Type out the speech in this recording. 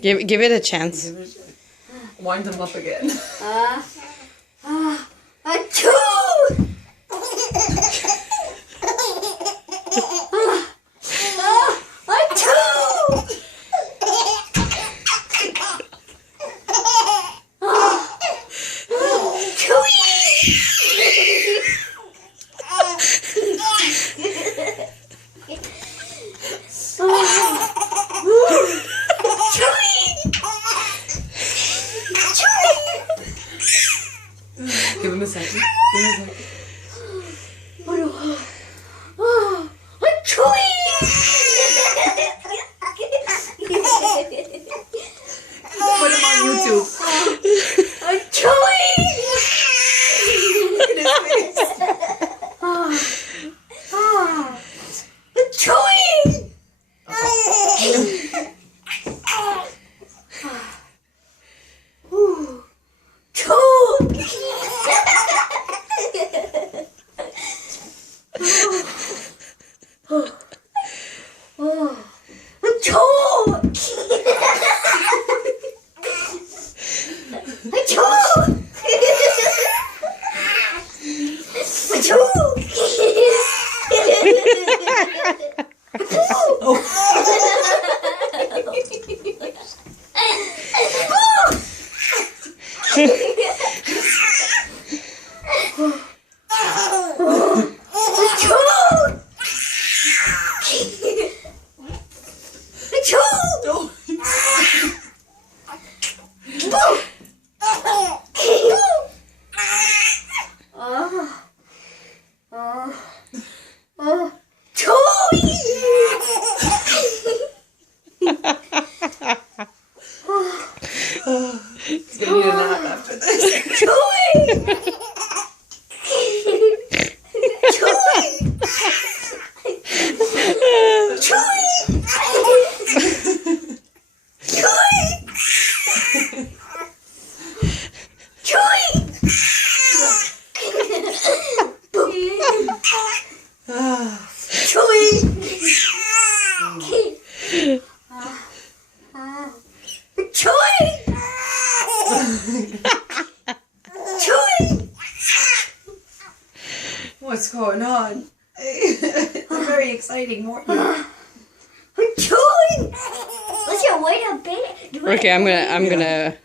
Give it a chance. Wind them up again. Achoo! Give him a second. Put him on YouTube. Look at his face. He's gonna need a nap after this. What's going on? It's very exciting, Morton. What's your weight a bit? Okay, I'm gonna.